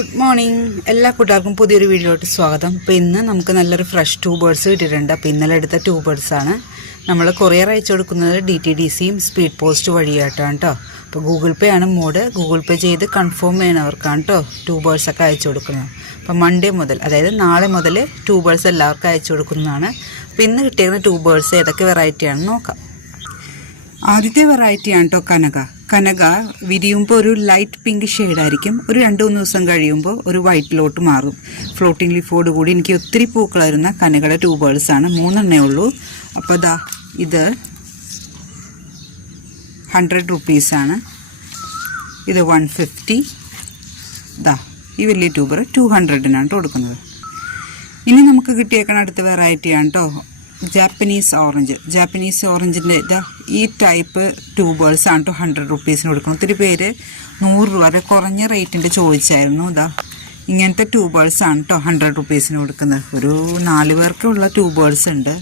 Good morning. എല്ലാ കൂട്ടുകാർക്കും പുതിയൊരു വീഡിയോയിലോട്ട് സ്വാഗതം. അപ്പോൾ ഇന്ന് നമുക്ക് നല്ലൊരു ഫ്രഷ് ട്യൂബേഴ്സ് കിട്ടിയിട്ടുണ്ട്. അപ്പോൾ ഇന്നലെ എടുത്ത ട്യൂബേഴ്സാണ്. നമ്മൾ കൊറിയർ അയച്ചു കൊടുക്കുന്നത് DTDCയും സ്പീഡ് പോസ്റ്റ് വഴിയായിട്ടാണ് കേട്ടോ. അപ്പോൾ ഗൂഗിൾ പേ ആണ് മോഡ്. ഗൂഗിൾ പേ ചെയ്ത് കൺഫേം ചെയ്യണവർക്കാണ് കേട്ടോ ട്യൂബേഴ്സൊക്കെ അയച്ചു കൊടുക്കുന്നത്. അപ്പോൾ മൺഡേ മുതൽ, അതായത് നാളെ മുതൽ ട്യൂബേഴ്സ് എല്ലാവർക്കും അയച്ചു കൊടുക്കുന്നതാണ്. അപ്പോൾ ഇന്ന് കിട്ടിയിരുന്ന ട്യൂബേഴ്സ് ഏതൊക്കെ വെറൈറ്റിയാണെന്ന് നോക്കാം. ആദ്യത്തെ വെറൈറ്റിയാണ് കേട്ടോ കനക. വിരിയുമ്പോൾ ഒരു ലൈറ്റ് പിങ്ക് ഷെയ്ഡായിരിക്കും. ഒരു 2-3 ദിവസം കഴിയുമ്പോൾ ഒരു വൈറ്റിലോട്ട് മാറും. ഫ്ലോട്ടിംഗ് ലീഫോട് കൂടി എനിക്ക് ഒത്തിരി പൂക്കൾ വരുന്ന കനകയുടെ ട്യൂബേഴ്സാണ്. 3 എണ്ണേ ഉള്ളൂ. അപ്പോൾ ഇത് 100 റുപ്പീസാണ്. ഇത് 150. ഈ വലിയ ട്യൂബർ 200-നാണ് കൊടുക്കുന്നത്. ഇനി നമുക്ക് കിട്ടിയേക്കണ അടുത്ത വെറൈറ്റിയാണ് കേട്ടോ ജാപ്പനീസ് ഓറഞ്ചിൻ്റെ ഈ ടൈപ്പ് ട്യൂബേഴ്സാണ് കേട്ടോ 100 റുപ്പീസിന് കൊടുക്കണം. ഒത്തിരി പേര് 100 രൂപ വരെ കുറഞ്ഞ റേറ്റിൻ്റെ ചോദിച്ചായിരുന്നു. ഇങ്ങനത്തെ ട്യൂബേഴ്സാണ് കേട്ടോ 100 റുപ്പീസിന് കൊടുക്കുന്നത്. ഒരു 4 പേർക്കുള്ള ട്യൂബേഴ്സ് ഉണ്ട്.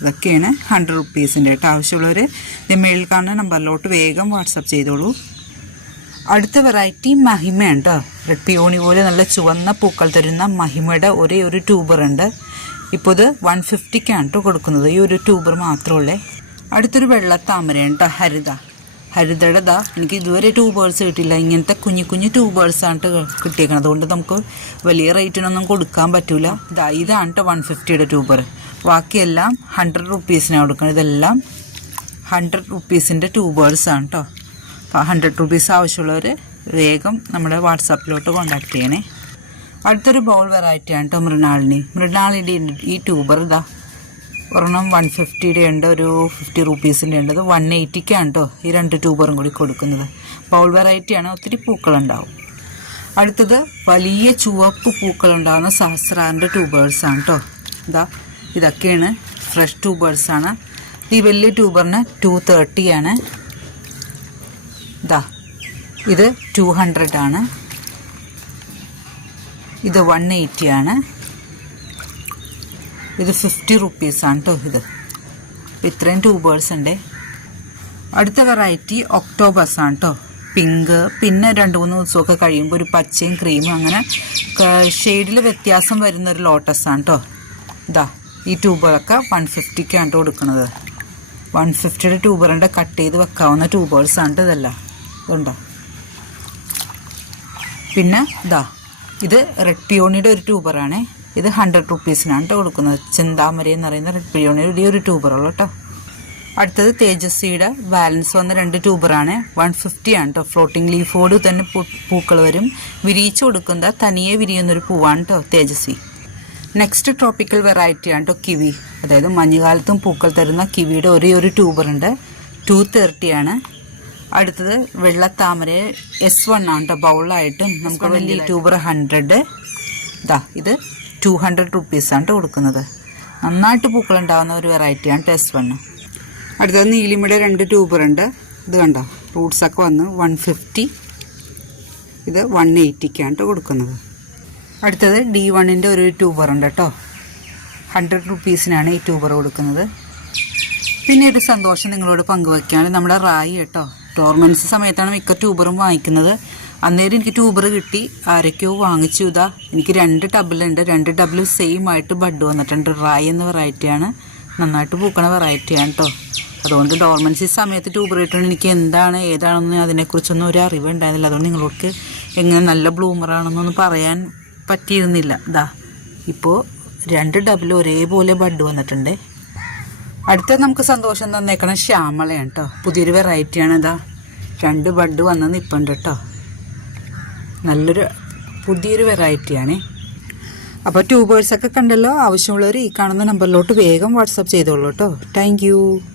ഇതൊക്കെയാണ് 100 റുപ്പീസിൻ്റെ കേട്ടോ. ആവശ്യമുള്ളവർ മേളിൽ കാണുന്ന നമ്പറിലോട്ട് വേഗം വാട്സപ്പ് ചെയ്തോളൂ. അടുത്ത വെറൈറ്റി മഹിമയാണ് കേട്ടോ. റെഡ് പിയോണി പോലെ നല്ല ചുവന്ന പൂക്കൾ തരുന്ന മഹിമയുടെ ഒരേ ഒരു ട്യൂബർ ഉണ്ട്. ഇപ്പോൾ ഇത് 150-ക്കാണ് കേട്ടോ കൊടുക്കുന്നത്. ഈ ഒരു ട്യൂബർ മാത്രമുള്ളേ. അടുത്തൊരു വെള്ളത്താമരയാണ് കേട്ടോ ഹരിതയുടെ എനിക്ക് ഇതുവരെ ട്യൂബേഴ്സ് കിട്ടില്ല. ഇങ്ങനത്തെ കുഞ്ഞു ട്യൂബേഴ്സാണ് കേട്ടോ കിട്ടിയേക്കണം. അതുകൊണ്ട് നമുക്ക് വലിയ റേറ്റിനൊന്നും കൊടുക്കാൻ പറ്റില്ല. ഇതാണ് കേട്ടോ 150-യുടെ ട്യൂബർ. ബാക്കിയെല്ലാം 100 റുപ്പീസിനാണ് കൊടുക്കുന്നത്. ഇതെല്ലാം 100 റുപ്പീസിൻ്റെ ട്യൂബേഴ്സാണ് കേട്ടോ. അപ്പോൾ 100 റുപ്പീസ് ആവശ്യമുള്ളവർ വേഗം നമ്മുടെ വാട്സാപ്പിലോട്ട് കോൺടാക്ട് ചെയ്യണേ. അടുത്തൊരു ബൗൾ വെറൈറ്റിയാണ് കേട്ടോ മൃണാളിൻ്റെ ഈ ട്യൂബർ ഒരെണ്ണം 150-യുടെ ഉണ്ട്, ഒരു 50 റുപ്പീസിൻ്റെ ഉണ്ട്. 180-ക്കാണ് കേട്ടോ ഈ 2 ട്യൂബറും കൂടി കൊടുക്കുന്നത്. ബൗൾ വെറൈറ്റിയാണ്. ഒത്തിരി പൂക്കളുണ്ടാവും. അടുത്തത് വലിയ ചുവപ്പ് പൂക്കളുണ്ടാകുന്ന സഹസ്രാറിൻ്റെ ട്യൂബേഴ്സാണ് കേട്ടോ. ഇതൊക്കെയാണ് ഫ്രഷ് ട്യൂബേഴ്സാണ്. ഈ വലിയ ട്യൂബറിന് 230 ആണ്. ഇത് 200 ആണ്. ഇത് 180 ആണ്. ഇത് 50 റുപ്പീസാണ് കേട്ടോ. അപ്പോൾ ഇത്രയും ട്യൂബേഴ്സ് ഉണ്ട്. അടുത്ത വെറൈറ്റി ഒക്ടോബസാണ് കേട്ടോ. പിങ്ക്, പിന്നെ 2-3 ദിവസമൊക്കെ കഴിയുമ്പോൾ ഒരു പച്ചയും ക്രീമും അങ്ങനെ ഷെയ്ഡിൽ വ്യത്യാസം വരുന്നൊരു ലോട്ടസാണ് കേട്ടോ. ഈ ട്യൂബറൊക്കെ 150-ക്കാണ് കേട്ടോ കൊടുക്കുന്നത്. 150-യുടെ ട്യൂബറിൻ്റെ കട്ട് ചെയ്ത് വെക്കാവുന്ന ട്യൂബേഴ്സാണ് കേട്ടോ ഇതെല്ലാം. ഇതുണ്ടോ. പിന്നെ ഇത് റെഡ് പിയോണിയുടെ ഒരു ട്യൂബറാണ്. ഇത് 100 റുപ്പീസിനാണ് കേട്ടോ കൊടുക്കുന്നത്. ചെന്താമര എന്ന് പറയുന്ന റെഡ് പിയോണിയുടെ ഒരു ട്യൂബറുള്ളൂ കേട്ടോ. അടുത്തത് തേജസ്വിയുടെ ബാലൻസ് വന്ന 2 ട്യൂബറാണ്. 150 ആണ് കേട്ടോ. ഫ്ലോട്ടിംഗ് ലീഫോട് തന്നെ പൂക്കൾ വരും. വിരിയിച്ചു കൊടുക്കുന്ന തനിയെ വിരിയുന്നൊരു പൂവാണ് കേട്ടോ തേജസ്വി. നെക്സ്റ്റ് ട്രോപ്പിക്കൽ വെറൈറ്റിയാണ് കേട്ടോ കിവി. അതായത് മഞ്ഞുകാലത്തും പൂക്കൾ തരുന്ന കിവിയുടെ ഒരേ ഒരു ട്യൂബറുണ്ട്. 230 ആണ്. അടുത്തത് വെള്ളത്താമര S1 ആണ് കേട്ടോ. ബൗളായിട്ടും നമുക്ക് വലിയ ട്യൂബർ 100. ഇത് 200 റുപ്പീസാണ് കൊടുക്കുന്നത്. നന്നായിട്ട് പൂക്കളുണ്ടാകുന്ന ഒരു വെറൈറ്റിയാണ് S1. അടുത്തത് നീലിമയുടെ 2 ട്യൂബറുണ്ട്. ഇത് കണ്ടോ, റൂട്ട്സൊക്കെ വന്ന് 150. ഇത് 180-ക്കാണ് കൊടുക്കുന്നത്. അടുത്തത് D1-ൻ്റെ ഒരു ട്യൂബറുണ്ട് കേട്ടോ. 100 റുപ്പീസിനാണ് ഈ ട്യൂബർ കൊടുക്കുന്നത്. പിന്നെ ഒരു സന്തോഷം നിങ്ങളോട് പങ്കുവയ്ക്കുകയാണ്. നമ്മുടെ റായി കേട്ടോ. ടോർണമെൻറ്റ്സ് സമയത്താണ് മിക്ക ട്യൂബറും വാങ്ങിക്കുന്നത്. അന്നേരം എനിക്ക് ട്യൂബർ കിട്ടി. ആരൊക്കെയോ വാങ്ങിച്ചു. എനിക്ക് 2 ടബിലുണ്ട്. 2 ടബിലും സെയിം ആയിട്ട് ബഡ് വന്നിട്ടുണ്ട്. റായി എന്ന വെറൈറ്റിയാണ്. നന്നായിട്ട് പൂക്കണ വെറൈറ്റിയാണ് കേട്ടോ. അതുകൊണ്ട് ഡോർമൻസി സമയത്ത് ട്യൂബർ കിട്ടുന്നത് എനിക്ക് ഏതാണെന്ന് അതിനെക്കുറിച്ചൊന്നും ഒരു അറിവ് ഉണ്ടായിരുന്നില്ല. അതുകൊണ്ട് നിങ്ങളോട് എങ്ങനെ നല്ല ബ്ലൂമറാണെന്നൊന്നും പറയാൻ പറ്റിയിരുന്നില്ല. ഇപ്പോൾ 2 ടബിലും ഒരേപോലെ ബഡ് വന്നിട്ടുണ്ട്. അടുത്ത നമുക്ക് സന്തോഷം തന്നേക്കണം ശ്യാമളയാണ് കേട്ടോ. പുതിയൊരു വെറൈറ്റിയാണ്. 2 ബഡ് വന്ന് നിൽപ്പുണ്ട് കേട്ടോ. നല്ലൊരു പുതിയൊരു വെറൈറ്റിയാണ്. അപ്പോൾ ട്യൂബേഴ്സൊക്കെ കണ്ടല്ലോ. ആവശ്യമുള്ളവർ ഈ കാണുന്ന നമ്പറിലോട്ട് വേഗം വാട്സപ്പ് ചെയ്തോളൂ കേട്ടോ. Thank you.